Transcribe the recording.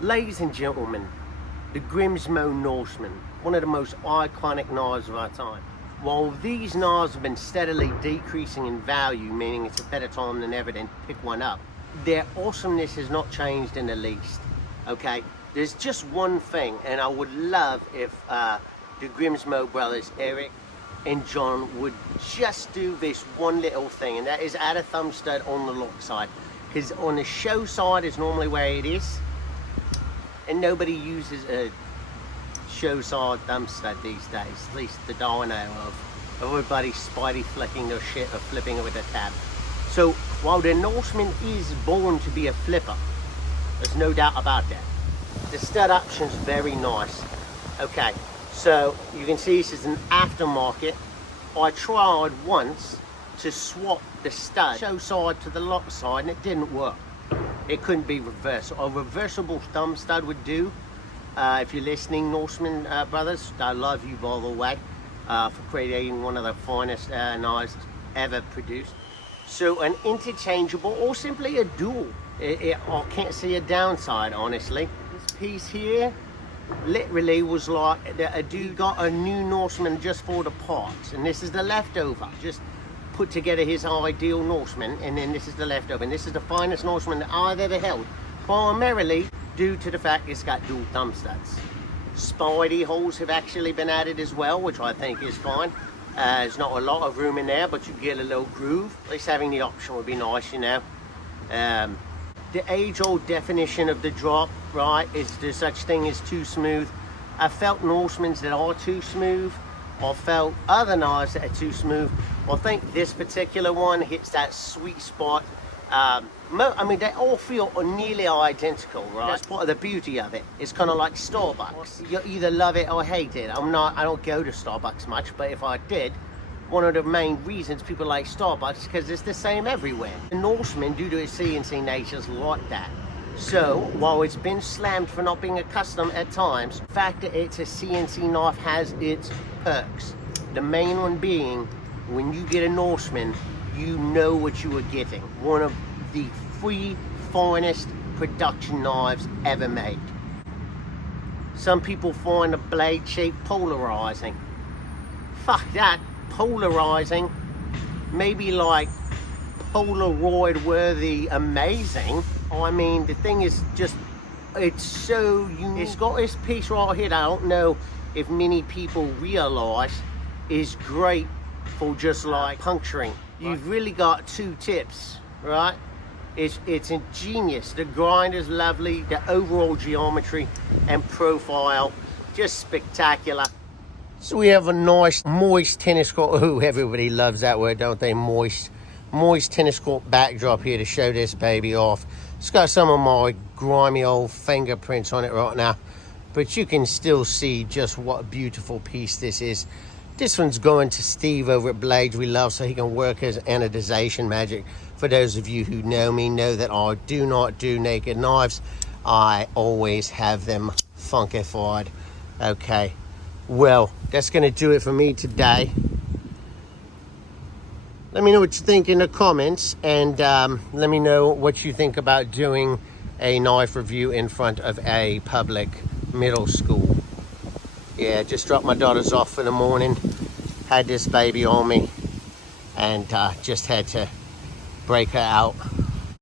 Ladies and gentlemen, the Grimsmo Norseman, one of the most iconic knives of our time. While these knives have been steadily decreasing in value, meaning it's a better time than ever to pick one up, their awesomeness has not changed in the least, okay? There's just one thing, and I would love if the Grimsmo brothers, Eric and John, would just do this one little thing, and that is add a thumb stud on the lock side. Because on the show side is normally where it is, and nobody uses a show side thumb stud these days, at least that I know of. Everybody's spidey flicking their shit or flipping it with a tab. So while the Norseman is born to be a flipper, there's no doubt about that. The stud option's very nice. Okay, so you can see this is an aftermarket. I tried once to swap the stud show side to the lock side and it didn't work. It couldn't be reversed. A reversible thumb stud would do. If you're listening, Norseman brothers, I love you, by the way, for creating one of the finest knives ever produced. So an interchangeable or simply a dual. I can't see a downside, honestly. This piece here literally was like a dude got a new Norseman just for the parts, and this is the leftover. Just put together his ideal Norseman, and then this is the leftover, and this is the finest Norseman that I've ever held, primarily due to the fact it's got dual thumb studs. Spidey holes have actually been added as well, which I think is fine. There's not a lot of room in there, but you get a little groove. At least having the option would be nice, you know. The age-old definition of the drop, right, is there's such thing as too smooth. I felt Norsemans that are too smooth. I felt other knives that are too smooth. I think this particular one hits that sweet spot. I mean, they all feel nearly identical, right? That's part of the beauty of it. It's kind of like Starbucks. You either love it or hate it. I don't go to Starbucks much, but if I did, one of the main reasons people like Starbucks is because it's the same everywhere. The Norseman, due to its CNC nature, is like that. So, while it's been slammed for not being a custom at times, the fact that it's a CNC knife has its perks. The main one being, when you get a Norseman, you know what you are getting. One of the three finest production knives ever made. Some people find the blade shape polarizing. Fuck that. Polarizing. Maybe like Polaroid worthy amazing. I mean, the thing is just, it's so unique. It's got this piece right here that I don't know if many people realize is great for just like puncturing. You've really got two tips, right? It's ingenious. The grind is lovely. The overall geometry and profile, just spectacular. So we have a nice moist tennis court. Ooh, everybody loves that word, don't they? Moist tennis court backdrop here to show this baby off. It's got some of my grimy old fingerprints on it right now, but you can still see just what a beautiful piece this is. This one's going to Steve over at Blades We Love so he can work his anodization magic. For those of you who know me, know that I do not do naked knives. I always have them funkified. Okay, well, that's going to do it for me today. Let me know what you think in the comments, and let me know what you think about doing a knife review in front of a public middle school. Yeah, just dropped my daughters off in the morning, had this baby on me, and just had to break her out.